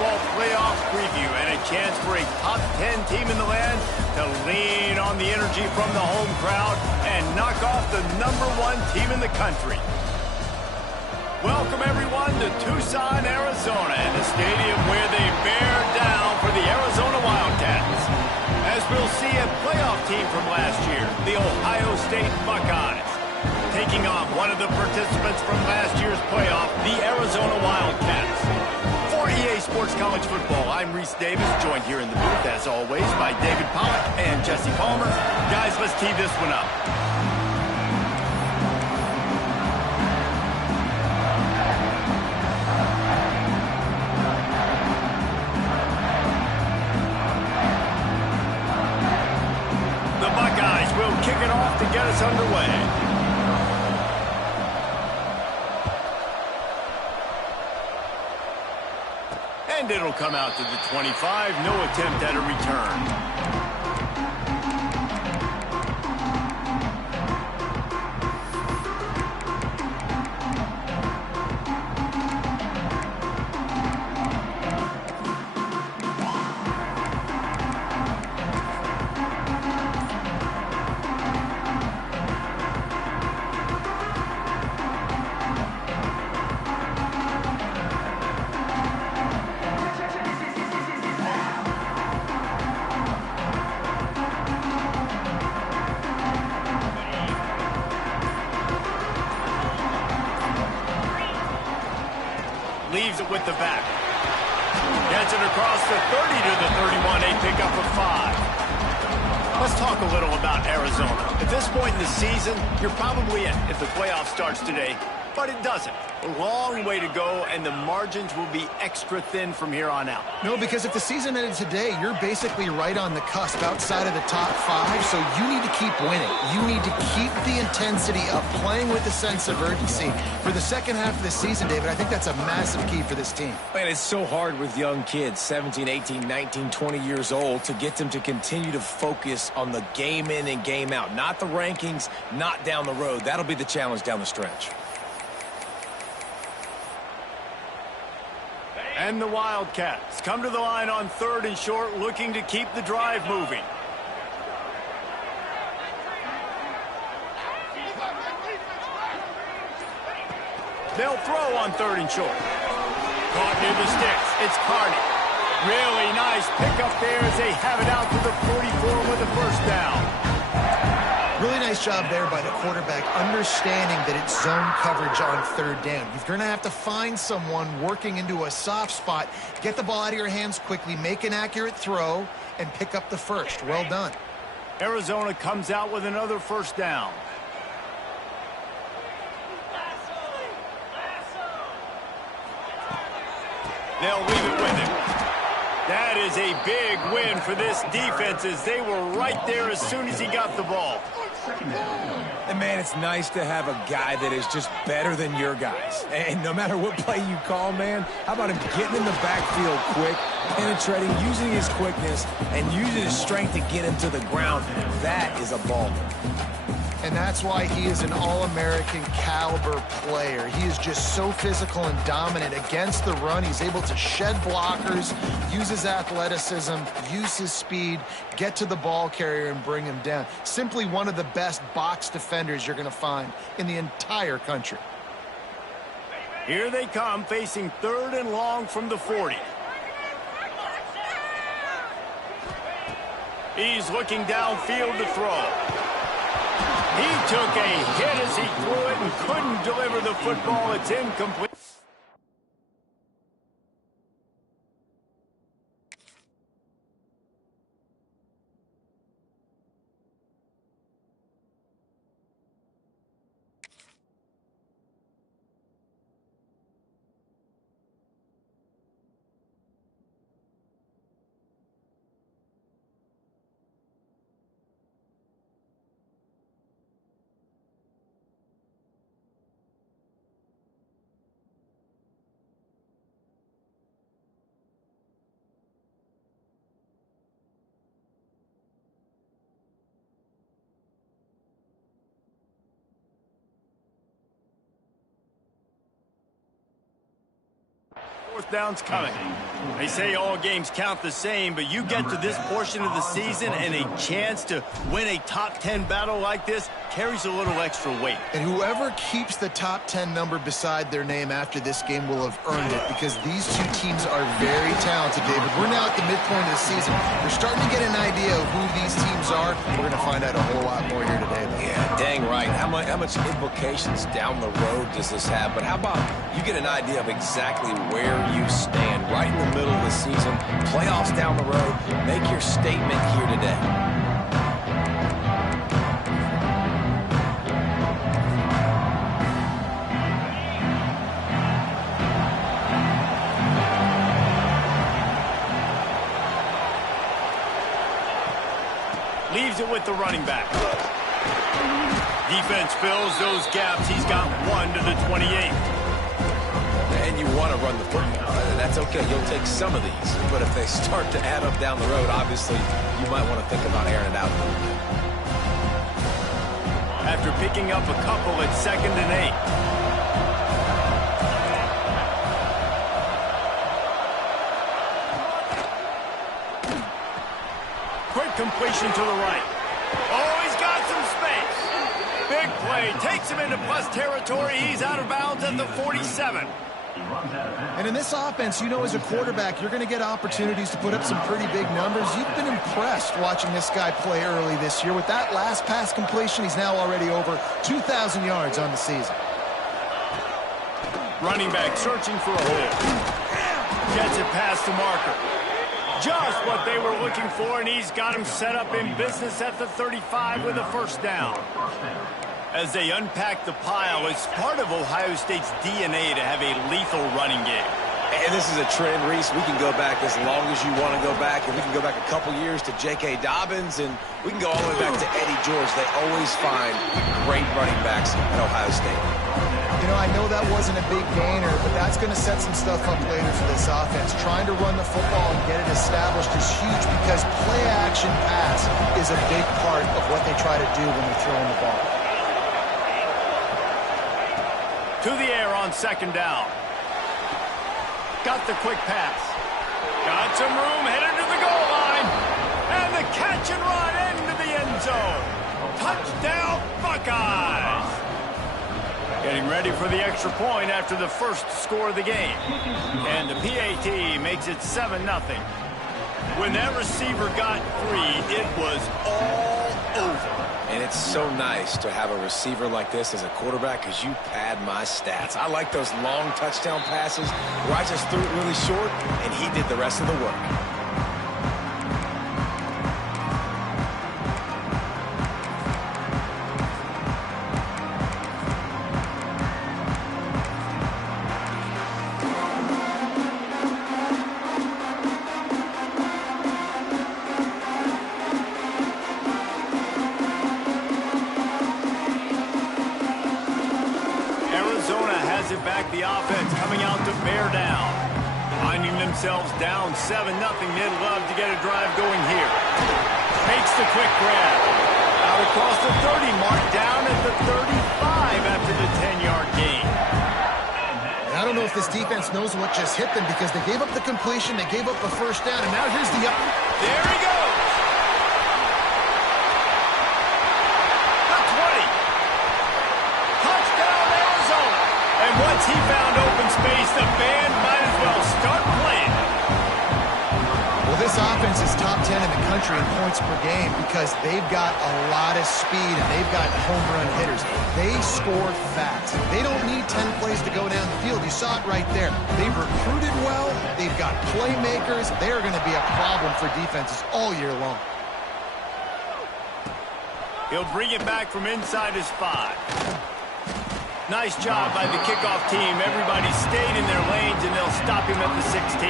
Football playoff preview and a chance for a top 10 team in the land to lean on the energy from the home crowd and knock off the #1 team in the country. Welcome, everyone, to Tucson, Arizona, and the stadium where they bear down for the Arizona Wildcats. As we'll see, a playoff team from last year, the Ohio State Buckeyes, taking on one of the participants from last year's playoff, the Arizona Wildcats. For EA Sports College Football, I'm Reese Davis, joined here in the booth, as always, by David Pollack and Jesse Palmer. Guys, let's tee this one up. The Buckeyes will kick it off to get us underway. And it'll come out to the 25. No attempt at a return. Leaves it with the back. Gets it across the 30 to the 31, a pickup of 5. Let's talk a little about Arizona. At this point in the season, you're probably in if the playoff starts today, but it doesn't. A long way to go, and the margins will be extra thin from here on out. No, because if the season ended today, you're basically right on the cusp outside of the top 5, so you need to keep winning. You need to keep the intensity of playing with a sense of urgency. For the second half of the season, David, I think that's a massive key for this team. Man, it's so hard with young kids, 17, 18, 19, 20 years old, to get them to continue to focus on the game in and game out. Not the rankings, not down the road. That'll be the challenge down the stretch. And the Wildcats come to the line on 3rd and short, looking to keep the drive moving. They'll throw on 3rd and short. Caught near the sticks. It's Carney. Really nice pickup there as they have it out to the 44 with a first down. Really nice job there by the quarterback, understanding that it's zone coverage on 3rd down. You're going to have to find someone working into a soft spot, get the ball out of your hands quickly, make an accurate throw, and pick up the first. Well done. Arizona comes out with another first down. They'll leave it with him. That is a big win for this defense as they were right there as soon as he got the ball. And, man, it's nice to have a guy that is just better than your guys. And no matter what play you call, man, how about him getting in the backfield quick, penetrating, using his quickness, and using his strength to get him to the ground? That is a ball. And that's why he is an All-American caliber player. He is just so physical and dominant against the run. He's able to shed blockers, use his athleticism, use his speed, get to the ball carrier and bring him down. Simply one of the best box defenders you're going to find in the entire country. Here they come, facing 3rd and long from the 40. He's looking downfield to throw. He took a hit as he threw it and couldn't deliver the football. It's incomplete. fourth down's coming. They say all games count the same, but you get to this portion of the season and a chance to win a top 10 battle like this carries a little extra weight. And whoever keeps the top 10 number beside their name after this game will have earned it, because these two teams are very talented, David. We're now at the midpoint of the season. We're starting to get an idea of who these teams are. We're going to find out a whole lot more here today, though. Yeah, dang right. How much implications down the road does this have? But how about you get an idea of exactly where you stand right in the middle of the season, playoffs down the road, make your statement here today. Leaves it with the running back. Defense fills those gaps. He's got 1 to the 28. And you want to run the football. That's okay. You'll take some of these. But if they start to add up down the road, obviously, you might want to think about airing it out a little bit. After picking up a couple, it's 2nd and 8. Quick completion to the right. Oh, he's got some space. Big play. Takes him into plus territory. He's out of bounds at the 47. And in this offense, you know, as a quarterback, you're going to get opportunities to put up some pretty big numbers. You've been impressed watching this guy play early this year. With that last pass completion, he's now already over 2,000 yards on the season. Running back searching for a hole. Gets it past the marker. Just what they were looking for, and he's got him set up in business at the 35 with a first down. As they unpack the pile, it's part of Ohio State's DNA to have a lethal running game. And this is a trend, Reese. We can go back as long as you want to go back, and we can go back a couple years to J.K. Dobbins, and we can go all the way back to Eddie George. They always find great running backs at Ohio State. You know, I know that wasn't a big gainer, but that's going to set some stuff up later for this offense. Trying to run the football and get it established is huge, because play-action pass is a big part of what they try to do when they're throwing the ball. To the air on 2nd down. Got the quick pass. Got some room, headed to the goal line. And the catch and run into the end zone. Touchdown, Buckeyes. Getting ready for the extra point after the first score of the game. And the PAT makes it 7-0. When that receiver got free, it was all over. And it's so nice to have a receiver like this as a quarterback, because you pad my stats. I like those long touchdown passes where I just threw it really short, and he did the rest of the work. The offense coming out to bear down. Finding themselves down 7-0. They'd love to get a drive going here. Takes the quick grab. Out across the 30 mark, down at the 35 after the 10-yard gain. And I don't know if this defense knows what just hit them, because they gave up the completion, they gave up the first down, and now here's the up. There he goes. The 20. Touchdown, Arizona. And once he found open space, the band might as well start playing. Well, this offense is top 10 in the country in points per game, because they've got a lot of speed and they've got home run hitters. They score fast. They don't need 10 plays to go down the field. You saw it right there. They've recruited well. They've got playmakers. They're going to be a problem for defenses all year long. He'll bring it back from inside his 5. Nice job by the kickoff team. Everybody stayed in their lanes, and they'll stop him at the 16.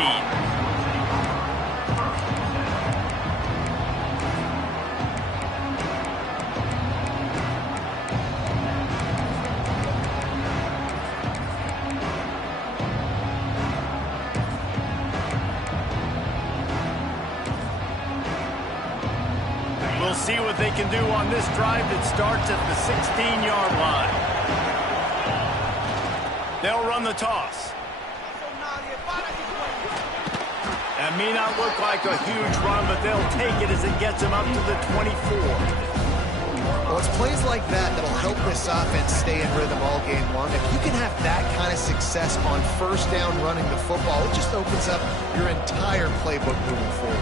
We'll see what they can do on this drive that starts at the 16-yard line. They'll run the toss. That may not look like a huge run, but they'll take it as it gets them up to the 24. Well, it's plays like that that'll help this offense stay in rhythm all game long. If you can have that kind of success on first down running the football, it just opens up your entire playbook moving forward.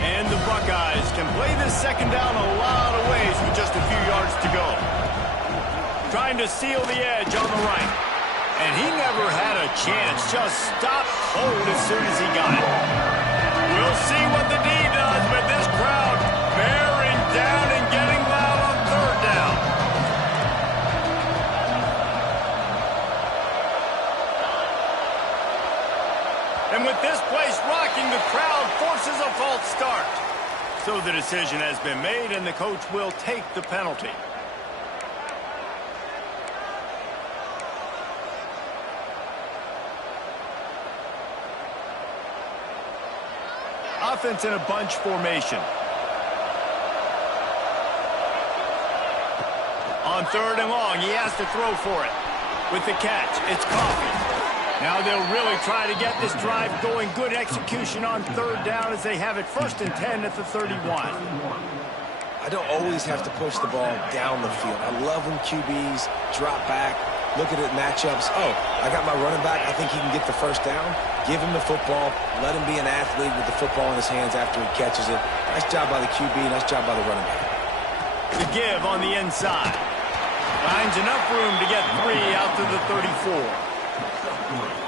And the Buckeyes can play this second down a lot of ways with just a few yards to go. Trying to seal the edge on the right. And he never had a chance, just stopped cold as soon as he got it. We'll see what the D does, but this crowd bearing down and getting loud on third down. And with this place rocking, the crowd forces a false start. So the decision has been made, and the coach will take the penalty. Offense in a bunch formation. On third and long, he has to throw for it. With the catch, it's Coffee. Now they'll really try to get this drive going. Good execution on third down as they have it 1st and 10 at the 31. I don't always have to push the ball down the field. I love when QBs drop back, look at it matchups. Oh, I got my running back. I think he can get the first down. Give him the football. Let him be an athlete with the football in his hands after he catches it. Nice job by the QB. Nice job by the running back. The give on the inside. Finds enough room to get 3 out to the 34.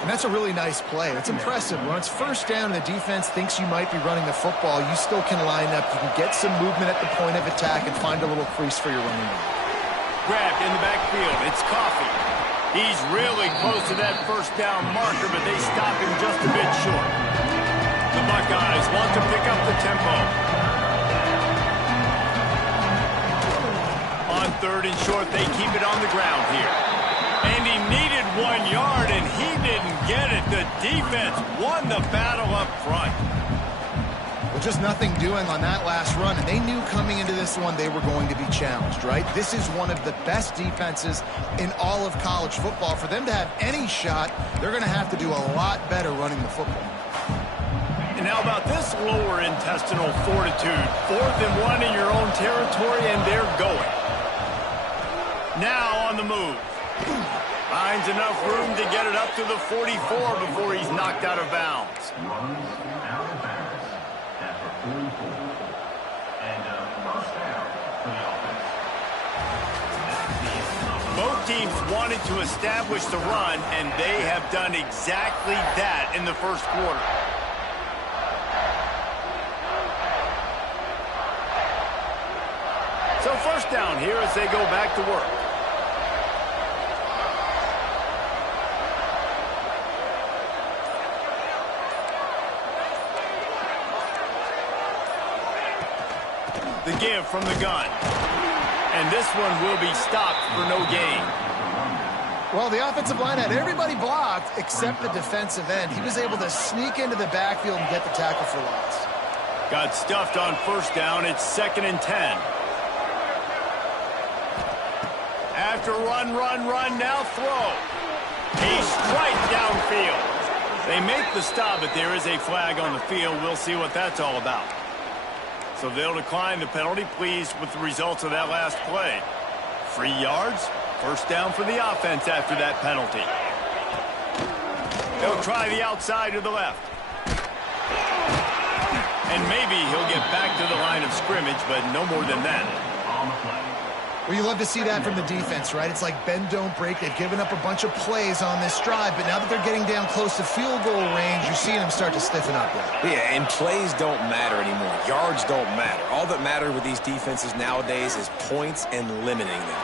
And that's a really nice play. It's impressive. When it's first down and the defense thinks you might be running the football, you still can line up. You can get some movement at the point of attack and find a little crease for your running back. Grabbed in the backfield. It's Coffee. He's really close to that first down marker, but they stop him just a bit short. The Buckeyes want to pick up the tempo. On third and short, they keep it on the ground here. And he needed 1 yard, and he didn't get it. The defense won the battle up front. Well, just nothing doing on that last run, and they knew coming into this one they were going to be challenged, right? This is one of the best defenses in all of college football. For them to have any shot, they're going to have to do a lot better running the football. And how about this lower intestinal fortitude? 4th and 1 in your own territory, and they're going. Now on the move. Finds enough room to get it up to the 44 before he's knocked out of bounds. Both teams wanted to establish the run, and they have done exactly that in the first quarter. So first down here as they go back to work. The give from the gun. And this one will be stopped for no gain. Well, the offensive line had everybody blocked except the defensive end. He was able to sneak into the backfield and get the tackle for loss. Got stuffed on first down. It's 2nd and 10. After run, now throw. A strike downfield. They make the stop, but there is a flag on the field. We'll see what that's all about. So they'll decline the penalty, pleased with the results of that last play. 3 yards, first down for the offense after that penalty. They'll try the outside to the left. And maybe he'll get back to the line of scrimmage, but no more than that. Well, you love to see that from the defense, right? It's like bend, don't break. They've given up a bunch of plays on this drive, but now that they're getting down close to field goal range, you're seeing them start to stiffen up there. Yeah, and plays don't matter anymore. Yards don't matter. All that matters with these defenses nowadays is points and limiting them.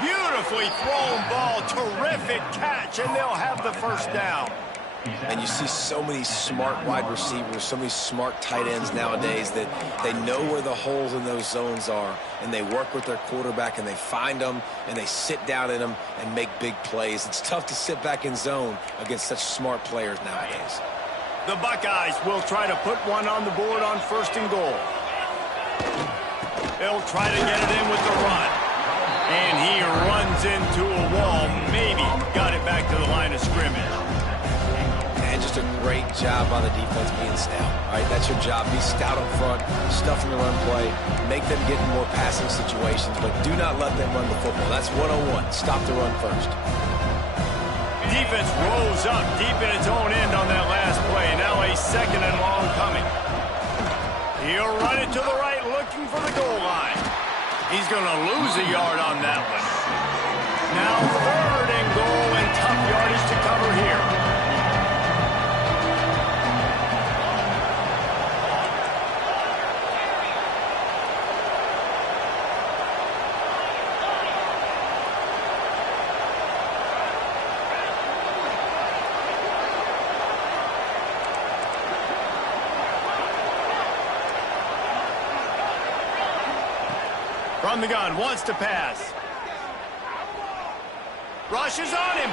Beautifully thrown ball, terrific catch, and they'll have the first down. And you see so many smart wide receivers, so many smart tight ends nowadays that they know where the holes in those zones are, and they work with their quarterback, and they find them, and they sit down in them and make big plays. It's tough to sit back in zone against such smart players nowadays. The Buckeyes will try to put one on the board on 1st and goal. They'll try to get it in with the run. And he runs into a wall. Maybe got it back to the line of scrimmage. And just a great job by the defense being stout. All right, that's your job. Be stout up front, stuff in the run play, make them get in more passing situations, but do not let them run the football. That's 101. Stop the run first. Defense rolls up deep in its own end on that last play. Now a 2nd and long coming. He'll run it to the right, looking for the goal line. He's going to lose a yard on that one. Now 3rd and goal, and tough yardage to cover here. From the gun, wants to pass. Rushes on him.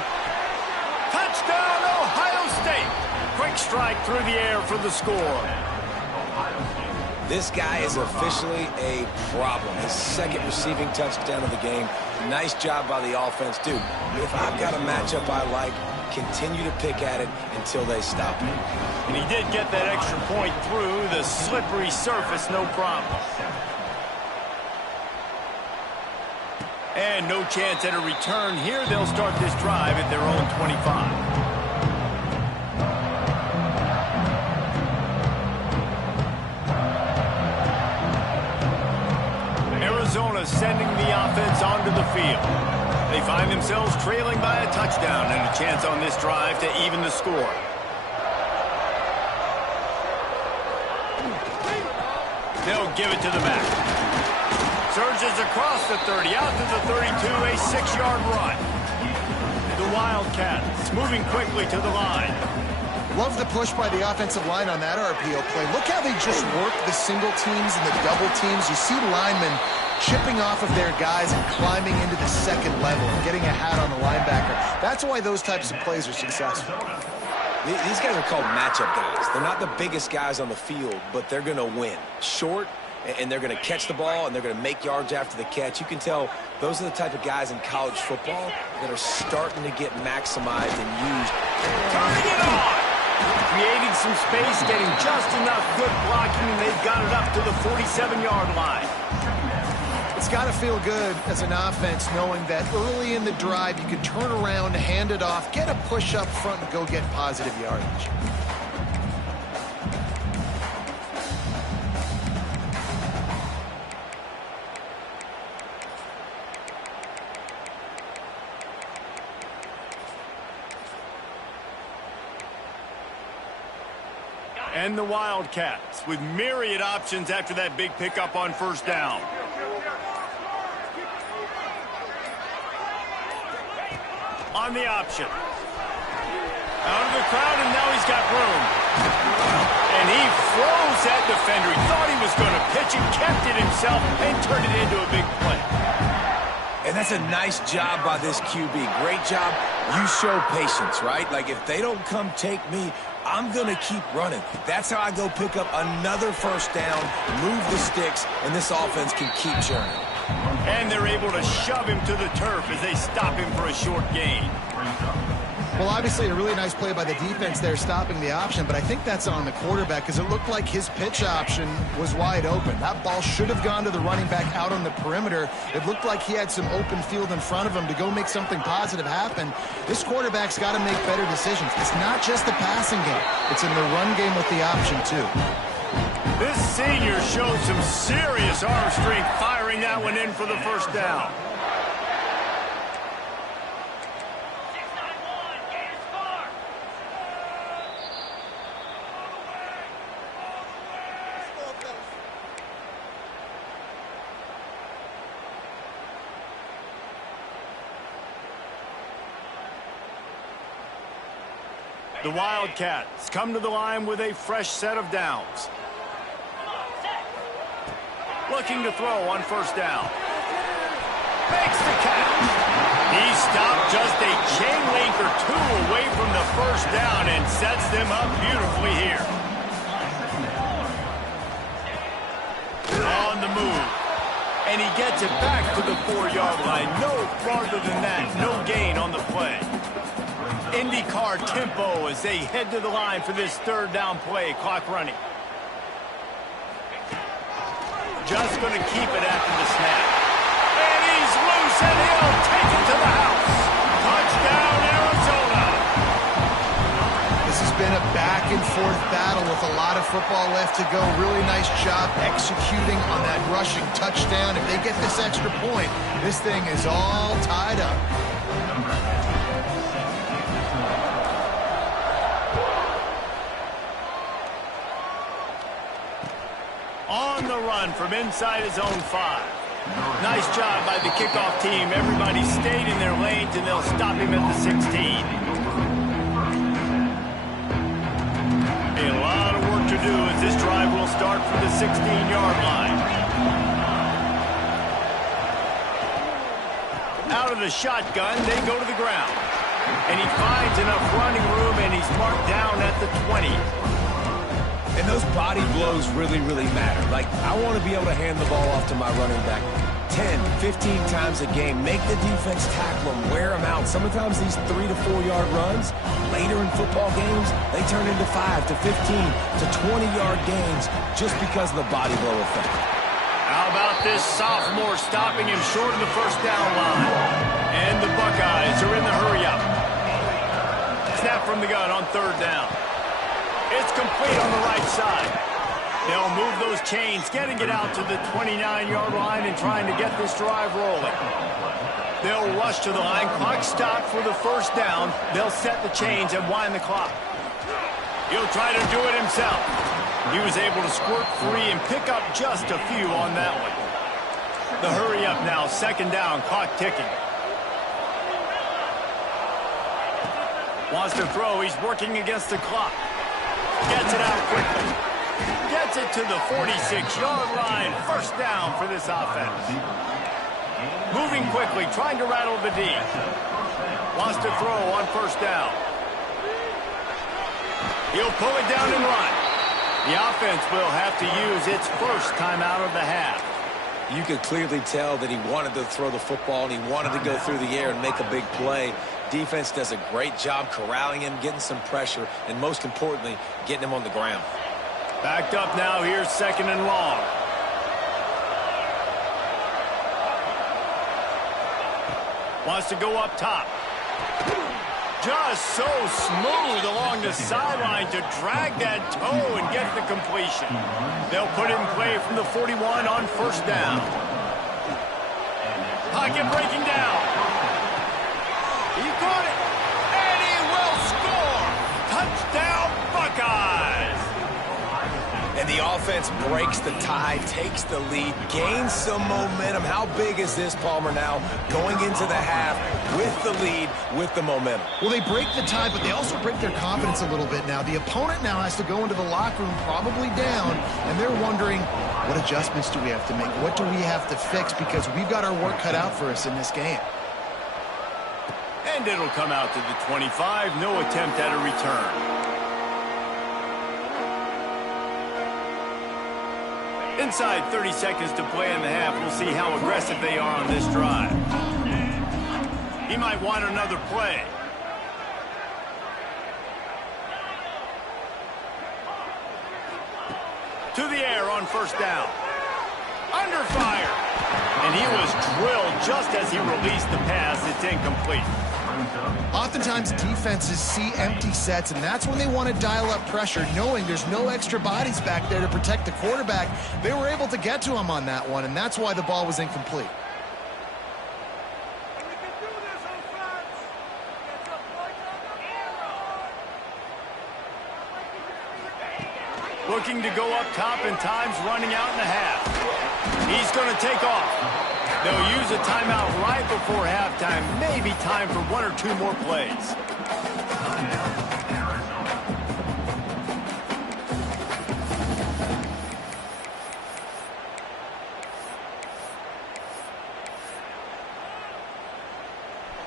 Touchdown, Ohio State. Quick strike through the air for the score. This guy is officially a problem. His 2nd receiving touchdown of the game. Nice job by the offense. Dude, if I've got a matchup I like, continue to pick at it until they stop him. And he did get that extra point through the slippery surface, no problem. And no chance at a return here. They'll start this drive at their own 25. Arizona sending the offense onto the field. They find themselves trailing by a touchdown and a chance on this drive to even the score. They'll give it to the back. Surges across the 30, out to the 32, a 6-yard run. The Wildcats moving quickly to the line. Love the push by the offensive line on that RPO play. Look how they just work the single teams and the double teams. You see linemen chipping off of their guys and climbing into the 2nd level and getting a hat on the linebacker. That's why those types of plays are successful. These guys are called matchup guys. They're not the biggest guys on the field, but they're going to win. Short, and they're going to catch the ball, and they're going to make yards after the catch. You can tell those are the type of guys in college football that are starting to get maximized and used. Turning it on! Creating some space, getting just enough good blocking, and they've got it up to the 47-yard line. It's got to feel good as an offense knowing that early in the drive you can turn around, hand it off, get a push up front, and go get positive yardage. And the Wildcats with myriad options after that big pickup on 1st down. On the option. Out of the crowd, and now he's got room. And he froze that defender. He thought he was going to pitch it, kept it himself, and turned it into a big play. And that's a nice job by this QB. Great job. You show patience, right? Like, if they don't come take me, I'm going to keep running. That's how I go pick up another 1st down, move the sticks, and this offense can keep churning. And they're able to shove him to the turf as they stop him for a short gain. Well, obviously a really nice play by the defense there stopping the option, but I think that's on the quarterback because it looked like his pitch option was wide open. That ball should have gone to the running back out on the perimeter. It looked like he had some open field in front of him to go make something positive happen. This quarterback's got to make better decisions. It's not just the passing game. It's in the run game with the option, too. This senior showed some serious arm strength firing that one in for the 1st down. The Wildcats come to the line with a fresh set of downs. Looking to throw on 1st down. Makes the catch. He stopped just a chain link or 2 away from the 1st down and sets them up beautifully here. On the move. gets it back to the 4-yard line. No farther than that. No gain on the play. IndyCar tempo as they head to the line for this third down play. Clock running. Just going to keep it after the snap. And he's loose, and he'll take it to the house. Touchdown, Arizona. This has been a back-and-forth battle with a lot of football left to go. Really nice job executing on that rushing touchdown. If they get this extra point, this thing is all tied up. On the run from inside his own 5. Nice job by the kickoff team. Everybody stayed in their lanes, and they'll stop him at the 16. A lot of work to do as this drive will start from the 16-yard line. Out of the shotgun, they go to the ground. And he finds enough running room, and he's marked down at the 20. And those body blows really, really matter. Like, I want to be able to hand the ball off to my running back 10, 15 times a game. Make the defense tackle them, wear them out. Sometimes these 3 to 4 yard runs, later in football games, they turn into 5 to 15 to 20-yard gains just because of the body blow effect. How about this sophomore stopping him short of the first down line? And the Buckeyes are in the hurry-up. Snap from the gun on third down. It's complete on the right side. They'll move those chains, getting it out to the 29-yard line and trying to get this drive rolling. They'll rush to the line. Clock stopped for the first down. They'll set the chains and wind the clock. He'll try to do it himself. He was able to squirt free and pick up just a few on that one. The hurry up now, second down, clock ticking. Wants to throw, he's working against the clock. Gets it out quickly. Gets it to the 46-yard line. First down for this offense. Moving quickly, trying to rattle the D. Wants to throw on first down. He'll pull it down and run. The offense will have to use its first timeout of the half. You could clearly tell that he wanted to throw the football and he wanted to go through the air and make a big play. Defense does a great job corralling him, getting some pressure, and most importantly, getting him on the ground. Backed up now, here's second and long. Wants to go up top. Just so smooth along the sideline to drag that toe and get the completion. They'll put it in play from the 41 on first down. Pocket breaking down. He caught it, and he will score! Touchdown, Buckeyes! And the offense breaks the tie, takes the lead, gains some momentum. How big is this, Palmer, now going into the half with the lead, with the momentum? Well, they break the tie, but they also break their confidence a little bit now. The opponent now has to go into the locker room probably down, and they're wondering, what adjustments do we have to make? What do we have to fix? Because we've got our work cut out for us in this game. And it'll come out to the 25. No attempt at a return. Inside 30 seconds to play in the half. We'll see how aggressive they are on this drive. He might want another play. To the air on first down. Under fire. And he was drilled just as he released the pass. It's incomplete. Oftentimes defenses see empty sets, and that's when they want to dial up pressure, knowing there's no extra bodies back there to protect the quarterback. They were able to get to him on that one, and that's why the ball was incomplete. Looking to go up top, and time's running out in the half. He's going to take off. They'll use a timeout right before halftime. Maybe time for one or two more plays.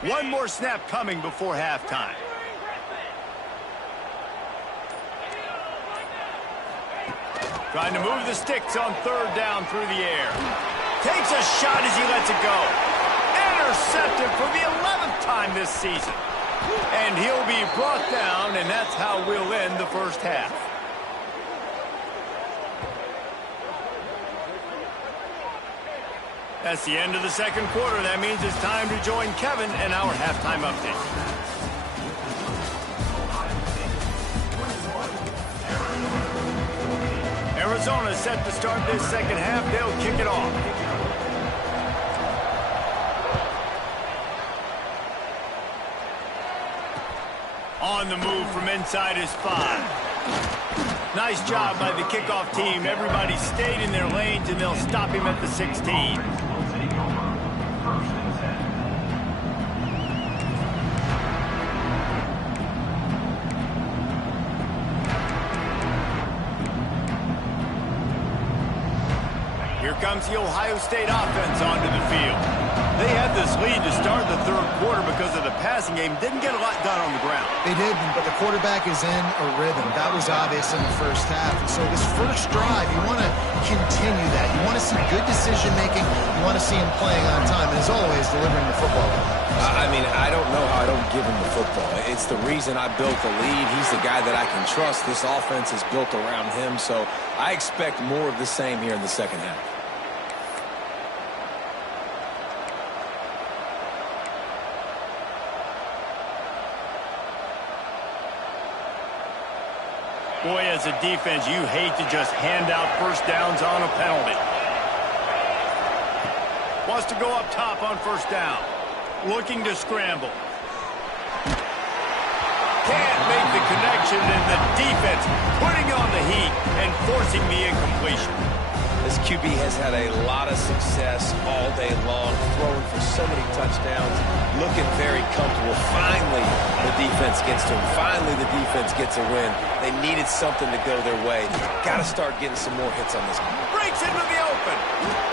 One more snap coming before halftime. Trying to move the sticks on third down through the air. Takes a shot as he lets it go. Intercepted for the 11th time this season. And he'll be brought down, and that's how we'll end the first half. That's the end of the second quarter. That means it's time to join Kevin and our halftime update. Arizona set to start this second half. They'll kick it off. On the move from inside his 5. Nice job by the kickoff team. Everybody stayed in their lanes, and they'll stop him at the 16. Here comes the Ohio State offense onto the field. They had this lead to start the third quarter because of the passing game. Didn't get a lot done on the ground. They did, but the quarterback is in a rhythm. That was obvious in the first half. And so this first drive, you want to continue that. You want to see good decision-making. You want to see him playing on time. And as always, delivering the football. I mean, I don't know how I don't give him the football. It's the reason I built the lead. He's the guy that I can trust. This offense is built around him. So I expect more of the same here in the second half. Boy, as a defense, you hate to just hand out first downs on a penalty. Wants to go up top on first down. Looking to scramble. Can't make the connection, and the defense putting on the heat and forcing the incompletion. This QB has had a lot of success all day long, throwing for so many touchdowns, looking very comfortable. Finally, the defense gets to him. Finally, the defense gets a win. They needed something to go their way. Got to start getting some more hits on this one. Breaks into the open.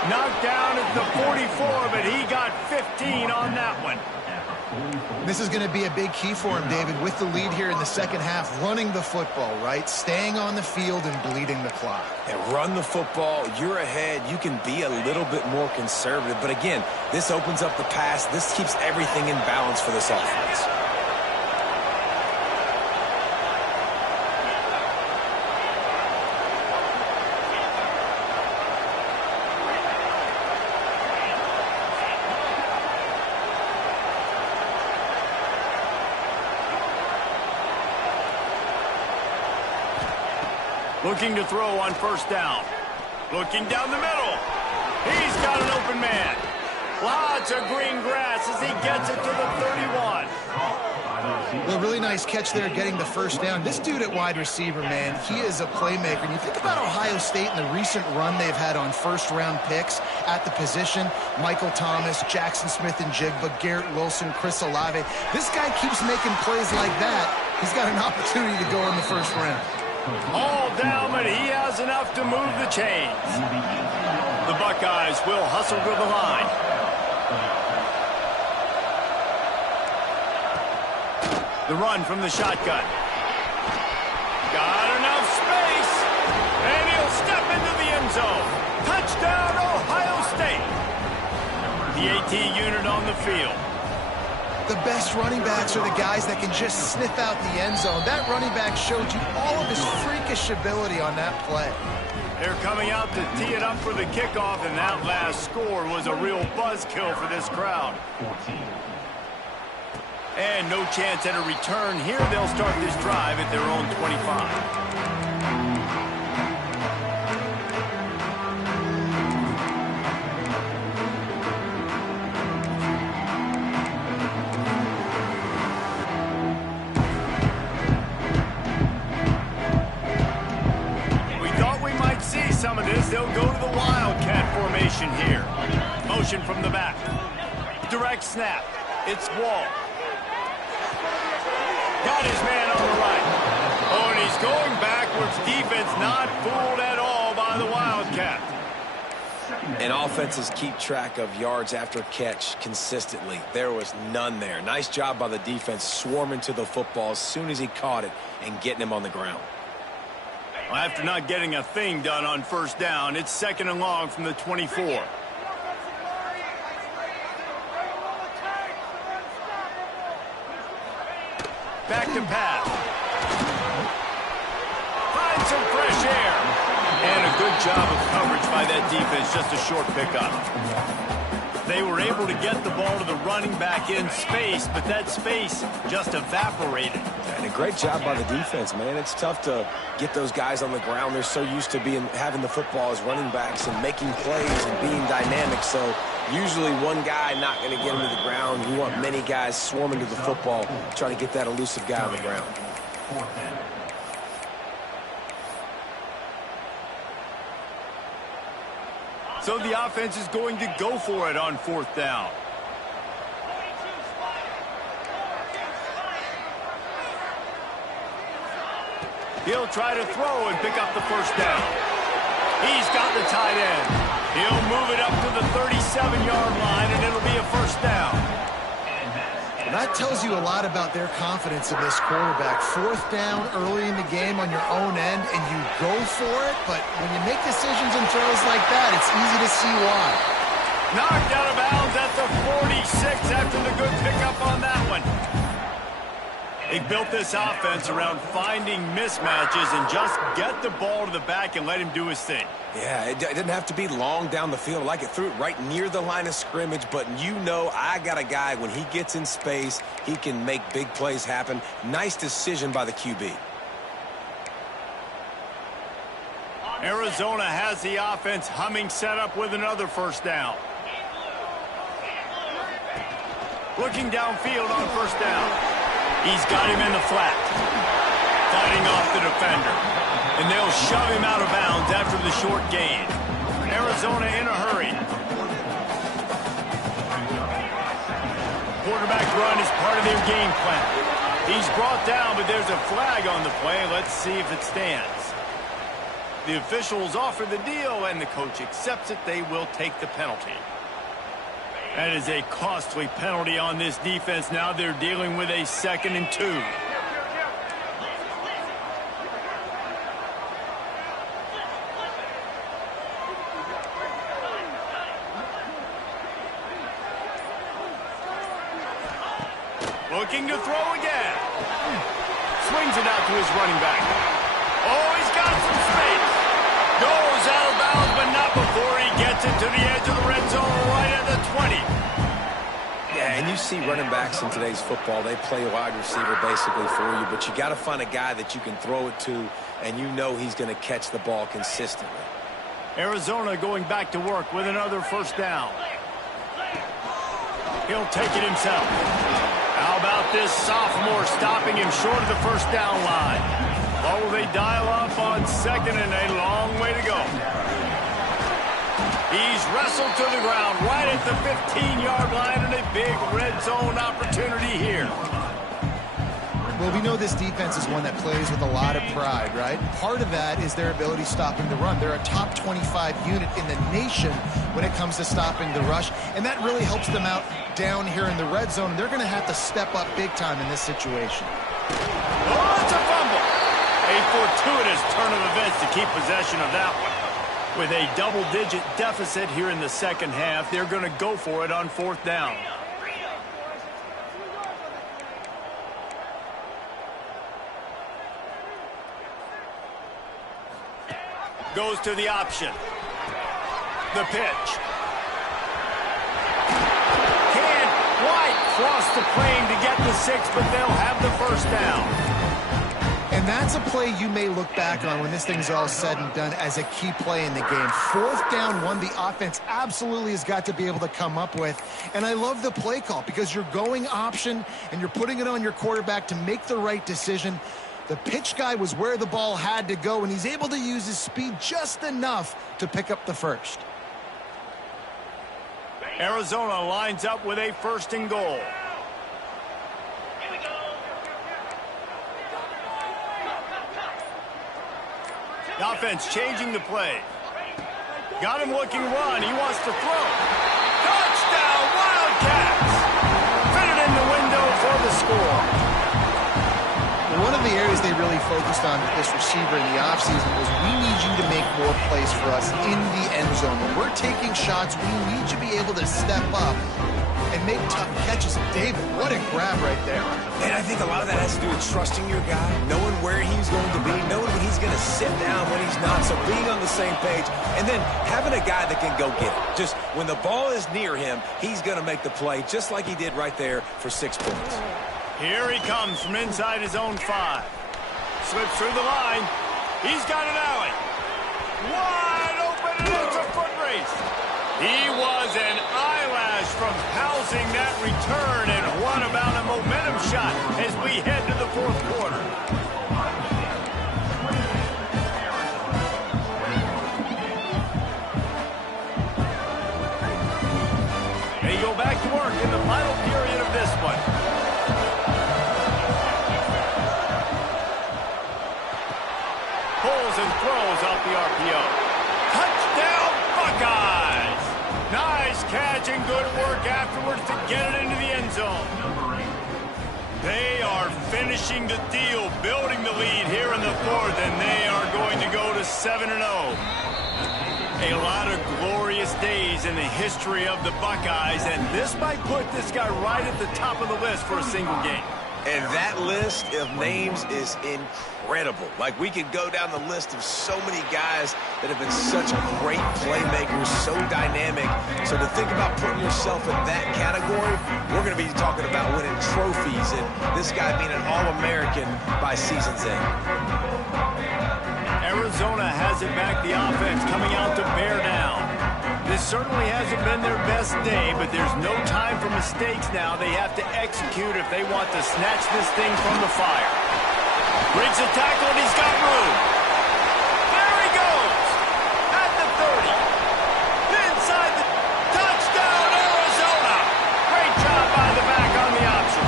Knocked down at the 44, but he got 15 on that one. This is going to be a big key for him, David, with the lead here in the second half, running the football, right? Staying on the field and bleeding the clock. And run the football. You're ahead. You can be a little bit more conservative. But again, this opens up the pass. This keeps everything in balance for this offense. Looking to throw on first down. Looking down the middle. He's got an open man. Lots of green grass as he gets it to the 31. Well, really nice catch there getting the first down. This dude at wide receiver, man, he is a playmaker. And you think about Ohio State and the recent run they've had on first-round picks at the position. Michael Thomas, Jackson Smith-Njigba, Garrett Wilson, Chris Olave. This guy keeps making plays like that. He's got an opportunity to go in the first round. All down, but he has enough to move the chains. The Buckeyes will hustle to the line. The run from the shotgun. Got enough space, and he'll step into the end zone. Touchdown, Ohio State. The AT unit on the field. The best running backs are the guys that can just sniff out the end zone. That running back showed you all of his freakish ability on that play. They're coming out to tee it up for the kickoff, and that last score was a real buzzkill for this crowd. And no chance at a return here. They'll start this drive at their own 25. Some of this, they'll go to the Wildcat formation here. Motion from the back. Direct snap. It's Wall. Got his man on the right. Oh, and he's going backwards. Defense not fooled at all by the Wildcat. And offenses keep track of yards after catch consistently. There was none there. Nice job by the defense swarming to the football as soon as he caught it and getting him on the ground. After not getting a thing done on first down, it's second and long from the 24. back to pass. Find some fresh air. And a good job of coverage by that defense, just a short pickup. They were able to get the ball to the running back in space, but that space just evaporated. And a great job by the defense, man. It's tough to get those guys on the ground. They're so used to having the football as running backs and making plays and being dynamic. So usually one guy not going to get him to the ground. You want many guys swarming to the football, trying to get that elusive guy on the ground. So the offense is going to go for it on 4th down. He'll try to throw and pick up the first down. He's got the tight end. He'll move it up to the 37-yard line, and it'll be a first down. That tells you a lot about their confidence in this quarterback. 4th down early in the game on your own end, and you go for it, but when you make decisions and throws like that, it's easy to see why. Knocked out of bounds at the 46 after the good pickup on that one. They built this offense around finding mismatches and just get the ball to the back and let him do his thing. Yeah, it didn't have to be long down the field. Like it threw it right near the line of scrimmage, but you know I got a guy, when he gets in space, he can make big plays happen. Nice decision by the QB. Arizona has the offense humming, set up with another first down. Looking downfield on first down. He's got him in the flat. Fighting off the defender. And they'll shove him out of bounds after the short gain. Arizona in a hurry. Quarterback run is part of their game plan. He's brought down, but there's a flag on the play. Let's see if it stands. The officials offer the deal, and the coach accepts it. They will take the penalty. That is a costly penalty on this defense. Now they're dealing with a 2nd and 2. Looking to throw again. Swings it out to his running back. Oh, he's got some space. Goes out of bounds, but not before he gets it to the edge of the red zone right at the 20. Yeah, and you see running backs in today's football, they play wide receiver basically for you, but you got to find a guy that you can throw it to, and you know he's going to catch the ball consistently. Arizona going back to work with another first down. He'll take it himself. How about this sophomore stopping him short of the first down line? Or will they dial up on 2nd and a long way to go? He's wrestled to the ground right at the 15-yard line, and a big red zone opportunity here. Well, we know this defense is one that plays with a lot of pride, right? Part of that is their ability stopping the run. They're a top 25 unit in the nation when it comes to stopping the rush, and that really helps them out down here in the red zone, and they're going to have to step up big time in this situation. Oh, it's a fumble. A fortuitous turn of events to keep possession of that one. With a double-digit deficit here in the second half, they're going to go for it on 4th down. Goes to the option. The pitch. Can White cross the plane to get the 6, but they'll have the first down. And that's a play you may look back on when this thing's all said and done as a key play in the game. 4th down, one the offense absolutely has got to be able to come up with. And I love the play call because you're going option and you're putting it on your quarterback to make the right decision. The pitch guy was where the ball had to go, and he's able to use his speed just enough to pick up the first. Arizona lines up with a 1st and goal. The offense changing the play. Got him looking run. He wants to throw. Touchdown, Wildcats! Fitted in the window for the score. One of the areas they really focused on with this receiver in the offseason was we need you to make make more plays for us in the end zone. When we're taking shots, we need to be able to step up and make tough catches. David, what a grab right there. And I think a lot of that has to do with trusting your guy, knowing where he's going to be, knowing when he's going to sit down, when he's not, so being on the same page, and then having a guy that can go get it. Just when the ball is near him, he's going to make the play, just like he did right there for 6 points. Here he comes from inside his own 5. Slips through the line. He's got an alley. Wide open, and it's a foot race. He was an eyelash from housing that return, and what about a momentum shot as we head to the 4th quarter. They go back to work in the final period of this one. Pulls and throws off the RPO. Touchdown, Buckeyes! Nice catch and good work afterwards to get it into the end zone. They are finishing the deal, building the lead here in the 4th, and they are going to go to 7-0. A lot of glorious days in the history of the Buckeyes, and this might put this guy right at the top of the list for a single game. And that list of names is incredible. Like, we could go down the list of so many guys that have been such great playmakers, so dynamic. So to think about putting yourself in that category, we're going to be talking about winning trophies and this guy being an All-American by season's end. Arizona has it back, the offense coming out to bear down. This certainly hasn't been their best day, but there's no time for mistakes now. They have to execute if they want to snatch this thing from the fire. Briggs a tackle, and he's got room. There he goes. At the 30. Inside the touchdown, Arizona. Great job by the back on the option.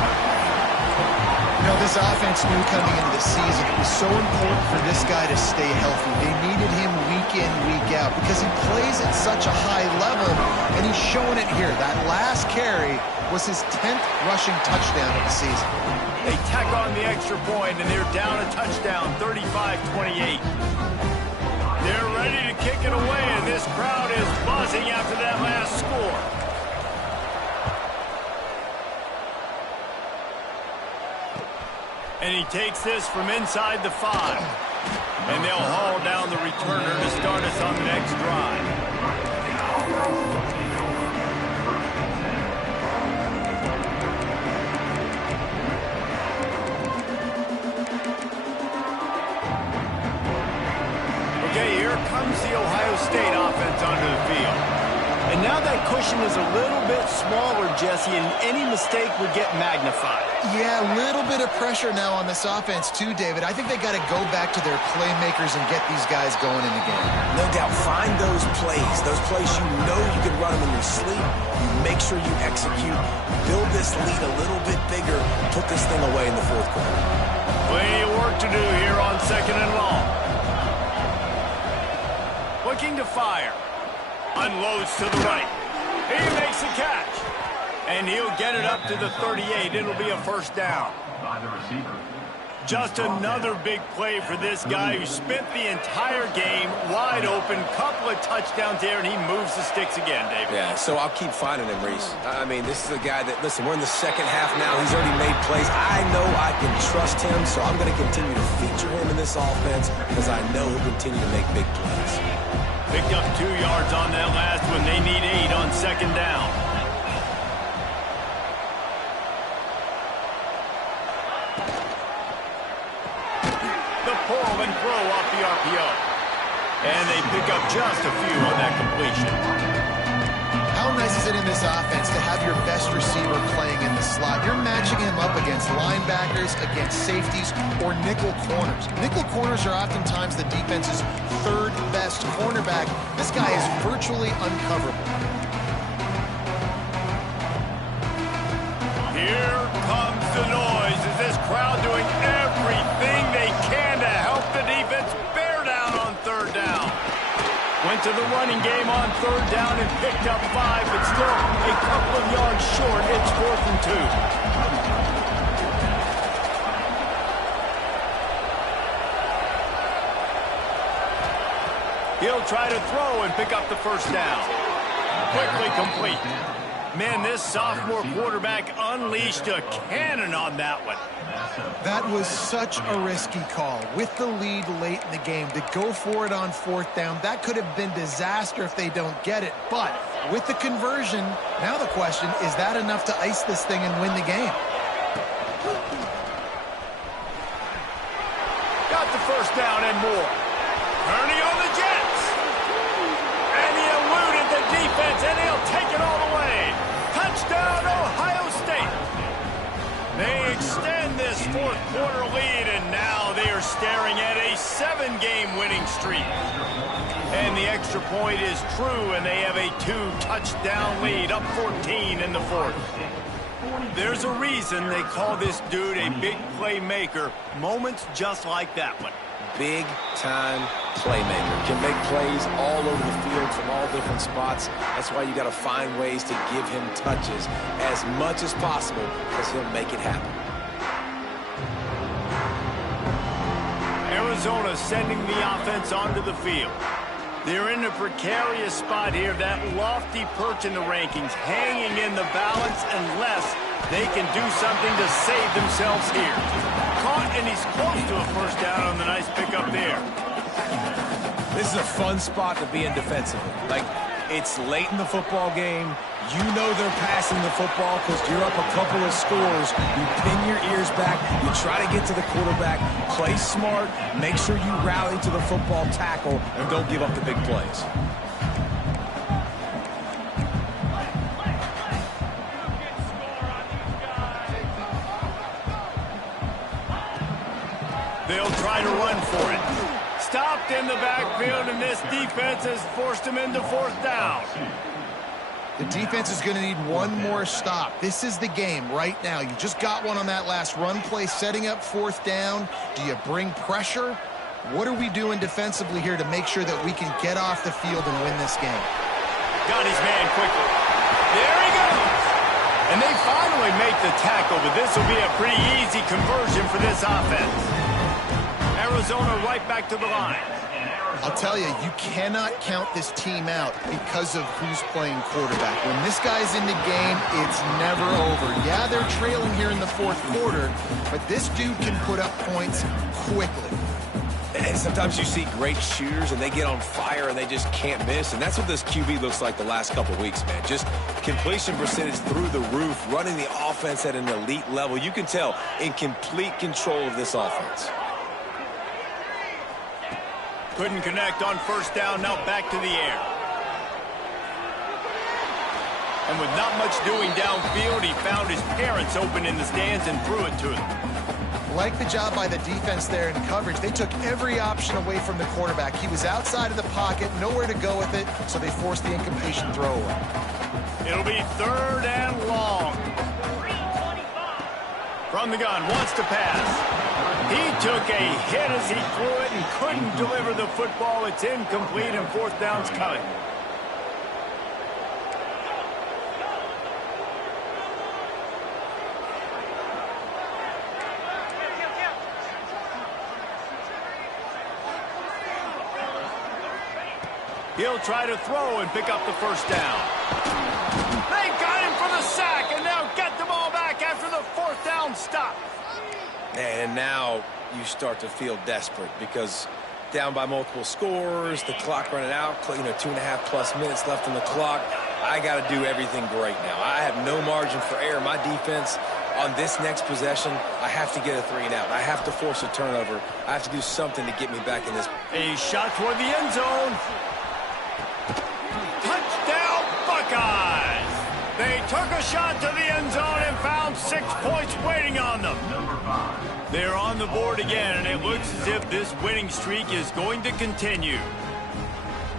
You know, this offense knew coming into the season it was so important for this guy to stay healthy. They needed him week in, week out because he plays at such a high level, and he's showing it here. That last carry was his 10th rushing touchdown of the season. They tack on the extra point, and they're down a touchdown, 35-28. They're ready to kick it away, and this crowd is buzzing after that last score. And he takes this from inside the 5. And they'll haul down the returner to start us on the next drive. Okay, here comes the Ohio State offense onto the field. And now that cushion is a little bit smaller, Jesse, and any mistake would get magnified. Yeah, a little bit of pressure now on this offense too, David. I think they got to go back to their playmakers and get these guys going in the game. No doubt, find those plays you know you can run them in your sleep. You make sure you execute, build this lead a little bit bigger, put this thing away in the 4th quarter. Plenty of work to do here on 2nd and long. Looking to fire. Unloads to the right. He makes a catch. And he'll get it up to the 38. It'll be a first down. Just another big play for this guy who spent the entire game wide open. Couple of touchdowns there, and he moves the sticks again, David. Yeah, so I'll keep finding him, Reese. I mean, this is a guy that, listen, we're in the 2nd half now. He's already made plays. I know I can trust him, so I'm going to continue to feature him in this offense because I know he'll continue to make big plays. Picked up 2 yards on that last one. They need 8 on 2nd down. The pull and throw off the RPO. And they pick up just a few on that completion. How nice is it in this offense to have your best receiver playing in the slot? You're matching him up against linebackers, against safeties, or nickel corners. Nickel corners are oftentimes the defense's 3rd best cornerback. This guy is virtually uncoverable. Here comes the noise. Is this crowd doing everything they can to help the defense bear down on 3rd down? Went to the running game on 3rd down and picked up 5, but still a couple of yards short. It's 4th and 2. He'll try to throw and pick up the first down. Quickly complete. Man, this sophomore quarterback unleashed a cannon on that one. That was such a risky call. With the lead late in the game, to go for it on fourth down, that could have been disaster if they don't get it. But with the conversion, now the question, is that enough to ice this thing and win the game? Got the first down and more. Ernie on the Jets. And he eluded the defense, and he'll take it all the way. Touchdown, Ohio State. They extend this fourth quarter lead, and now they are staring at a 7-game winning streak. And the extra point is true, and they have a 2-touchdown lead, up 14 in the fourth. There's a reason they call this dude a big playmaker. Moments just like that one. Big-time playmaker. Can make plays all over the field from all different spots. That's why you got to find ways to give him touches as much as possible, because he'll make it happen. Arizona sending the offense onto the field. They're in a precarious spot here, that lofty perch in the rankings, hanging in the balance unless they can do something to save themselves here. Caught, and he's close to a first down on the nice pickup there. This is a fun spot to be in defensively. Like, it's late in the football game. You know they're passing the football because you're up a couple of scores. You pin your ears back. You try to get to the quarterback. Play smart. Make sure you rally to the football tackle and don't give up the big plays. They'll try to run for it. Stopped in the backfield, and this defense has forced him into fourth down. The defense is going to need one more stop. This is the game right now. You just got one on that last run play, setting up fourth down. Do you bring pressure? What are we doing defensively here to make sure that we can get off the field and win this game? Got his man quickly. There he goes. And they finally make the tackle, but this will be a pretty easy conversion for this offense. Arizona right back to the line. I'll tell you, you cannot count this team out because of who's playing quarterback. When this guy's in the game, it's never over. Yeah, they're trailing here in the fourth quarter, but this dude can put up points quickly. And sometimes you see great shooters, and they get on fire, and they just can't miss. And that's what this QB looks like the last couple weeks, man. Just completion percentage through the roof, running the offense at an elite level. You can tell in complete control of this offense. Couldn't connect on first down, now back to the air. And with not much doing downfield, he found his parents open in the stands and threw it to them. Like the job by the defense there in coverage. They took every option away from the quarterback. He was outside of the pocket, nowhere to go with it, so they forced the incompletion throwaway. It'll be third and long. From the gun, wants to pass. He took a hit as he threw it and couldn't deliver the football. It's incomplete, and fourth down's coming. He'll try to throw and pick up the first down. They got him for the sack, and now get the ball back after the fourth down stop. And now you start to feel desperate because down by multiple scores, the clock running out, 2.5+ minutes left on the clock. I got to do everything great now. I have no margin for error. My defense on this next possession, I have to get a 3-and-out. I have to force a turnover. I have to do something to get me back in this. A shot toward the end zone. Touchdown, Buckeyes! They took a shot to the end zone and found 6 points waiting on them. They're on the board again, and it looks as if this winning streak is going to continue.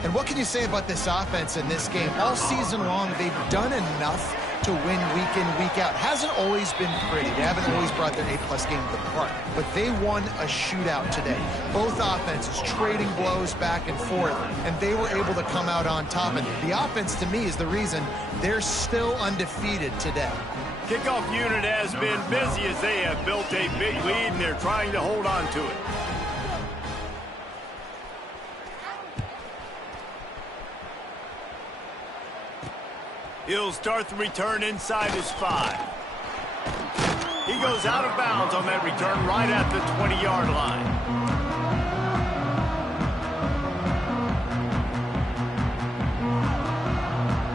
And what can you say about this offense in this game? All season long, they've done enough to win week in, week out. Hasn't always been pretty. They haven't always brought their A-plus game to the park. But they won a shootout today. Both offenses trading blows back and forth, and they were able to come out on top. And the offense, to me, is the reason they're still undefeated today. Kickoff unit has been busy as they have built a big lead, and they're trying to hold on to it. He'll start the return inside his 5. He goes out of bounds on that return right at the 20-yard line.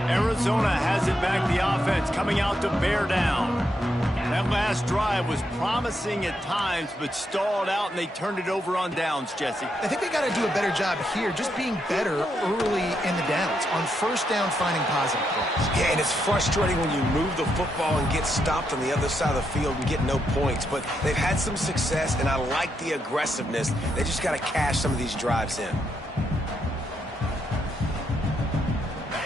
Arizona has it back, the offense coming out to bear down. That last drive was promising at times, but stalled out, and they turned it over on downs, Jesse. I think they got to do a better job here, just being better early in the downs, on first down, finding positive plays. Yeah, and it's frustrating when you move the football and get stopped on the other side of the field and get no points. But they've had some success, and I like the aggressiveness. They just got to cash some of these drives in.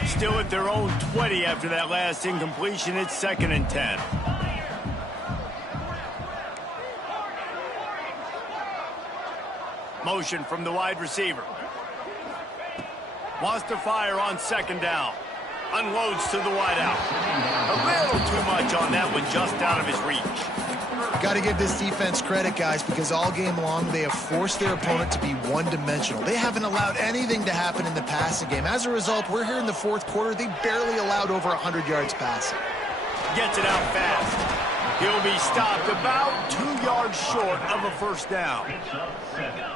Still at their own 20 after that last incompletion. It's 2nd and 10. Motion from the wide receiver. Wants to fire on 2nd down. Unloads to the wideout. A little too much on that one, just out of his reach. Got to give this defense credit, guys, because all game long they have forced their opponent to be one-dimensional. They haven't allowed anything to happen in the passing game. As a result, we're here in the 4th quarter. They barely allowed over 100 yards passing. Gets it out fast. He'll be stopped about 2 yards short of a first down.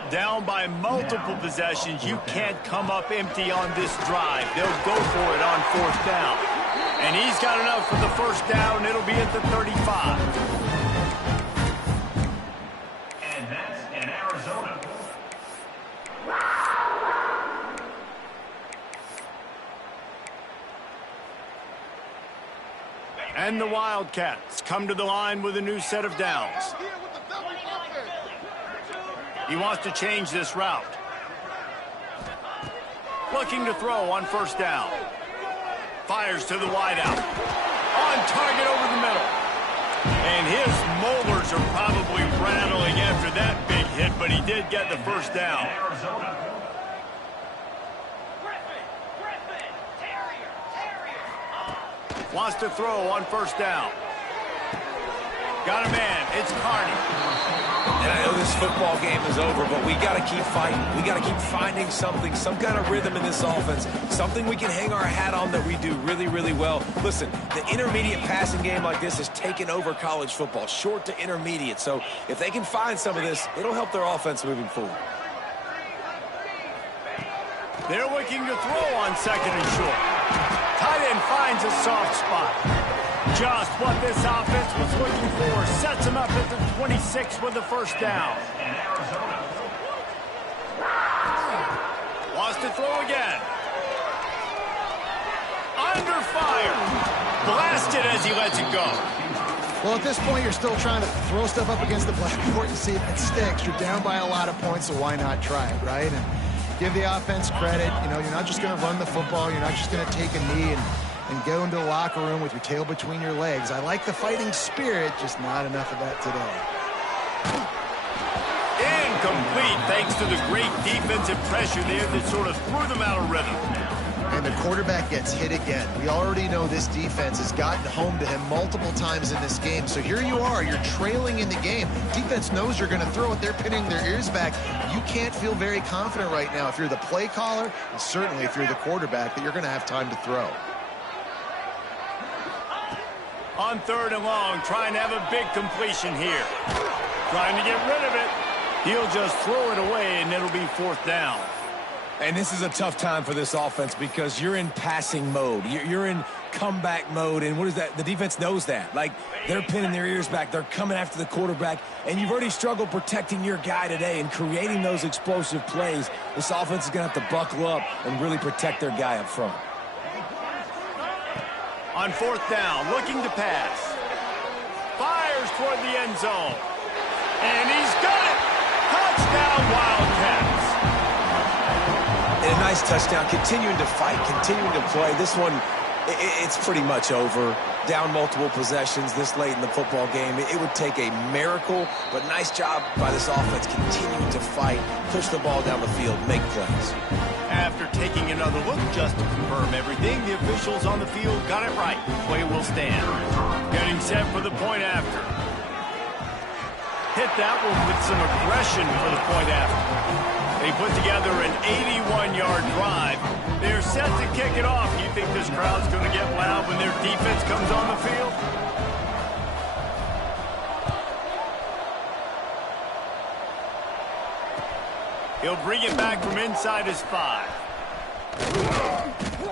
Down by multiple possessions. You can't come up empty on this drive. They'll go for it on 4th down. And he's got enough for the first down. It'll be at the 35. And the Wildcats come to the line with a new set of downs. He wants to change this route. Looking to throw on first down. Fires to the wideout. On target over the middle. And his molars are probably rattling after that big hit, but he did get the first down. Wants to throw on first down. Got a man. It's Carney. And I know this football game is over, but we got to keep fighting. We got to keep finding something, some kind of rhythm in this offense, something we can hang our hat on that we do really, really well. Listen, the intermediate passing game like this has taken over college football, short to intermediate. So if they can find some of this, it'll help their offense moving forward. They're looking to throw on 2nd and short. Tight end finds a soft spot. Just what this offense was looking for. Sets him up at the 26 with the first down. Wants to throw again. Under fire. Blasted as he lets it go. Well, at this point, you're still trying to throw stuff up against the blackboard and see if it sticks. You're down by a lot of points, so why not try it, right? And give the offense credit. You know, you're not just going to run the football. You're not just going to take a knee and go into the locker room with your tail between your legs. I like the fighting spirit, just not enough of that today. Incomplete, thanks to the great defensive pressure there that sort of threw them out of rhythm. And the quarterback gets hit again. We already know this defense has gotten home to him multiple times in this game. So here you are, you're trailing in the game. Defense knows you're going to throw it. They're pinning their ears back. You can't feel very confident right now if you're the play caller, and certainly if you're the quarterback, that you're going to have time to throw. On 3rd and long, trying to have a big completion here. Trying to get rid of it. He'll just throw it away, and it'll be 4th down. And this is a tough time for this offense because you're in passing mode. You're in comeback mode, and what is that? The defense knows that. Like, they're pinning their ears back. They're coming after the quarterback, and you've already struggled protecting your guy today and creating those explosive plays. This offense is going to have to buckle up and really protect their guy up front. On 4th down, looking to pass. Fires toward the end zone. And he's got it! Touchdown, Wildcats! And a nice touchdown, continuing to fight, continuing to play. This one, it's pretty much over. Down multiple possessions this late in the football game. It would take a miracle, but nice job by this offense continuing to fight, push the ball down the field, make plays. After taking another look just to confirm everything, the officials on the field got it right. Play will stand. Getting set for the point after. Hit that one with some aggression for the point after. They put together an 81-yard drive. They're set to kick it off. You think this crowd's going to get loud when their defense comes on the field? He'll bring it back from inside his 5.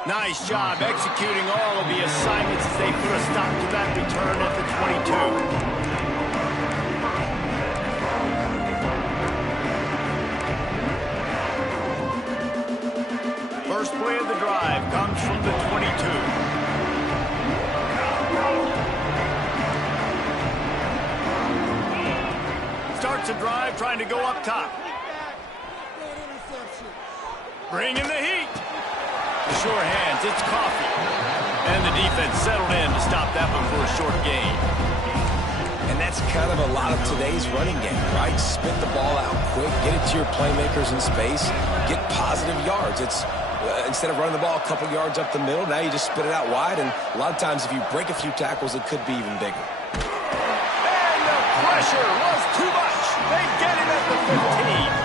Nice job executing all of the assignments as they put a stop to that return at the 22. First play of the drive comes from the 22. Starts a drive trying to go up top. Bringing the heat. The sure hands, it's Coffee. And the defense settled in to stop that one for a short gain. And that's kind of a lot of today's running game, right? Spit the ball out quick, get it to your playmakers in space, get positive yards. It's instead of running the ball a couple yards up the middle, now you just spit it out wide, and a lot of times if you break a few tackles, it could be even bigger. And the pressure was too much. They get him at the 15.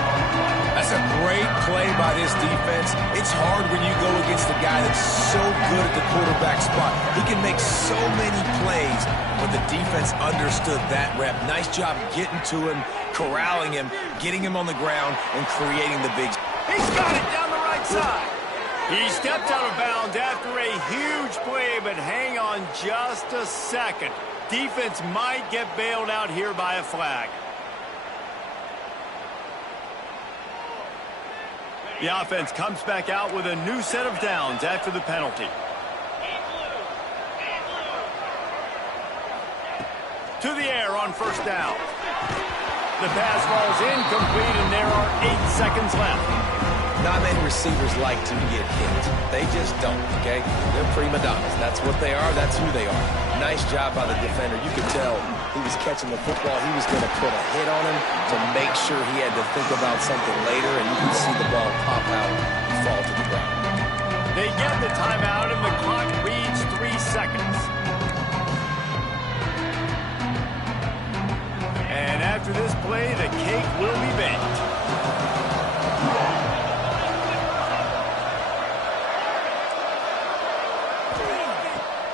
That's a great play by this defense. It's hard when you go against a guy that's so good at the quarterback spot. He can make so many plays, but the defense understood that rep. Nice job getting to him, corralling him, getting him on the ground, and creating the big... He's got it down the right side. He stepped out of bounds after a huge play, but hang on just a second. Defense might get bailed out here by a flag. The offense comes back out with a new set of downs after the penalty. To the air on first down. The pass falls incomplete, and there are 8 seconds left. Not many receivers like to get hit. They just don't, okay? They're prima donnas. That's what they are. That's who they are. Nice job by the defender. You could tell he was catching the football. He was going to put a hit on him to make sure he had to think about something later, and you can see the ball pop out and fall to the ground. They get the timeout, and the clock reads 3 seconds. And after this play, the cake will be baked.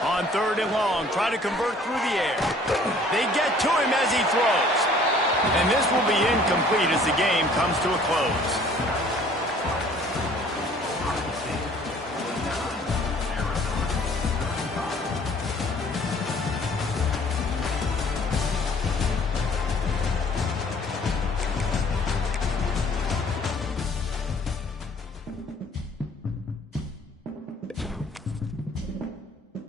On 3rd and long, try to convert through the air. They get to him as he throws. And this will be incomplete as the game comes to a close.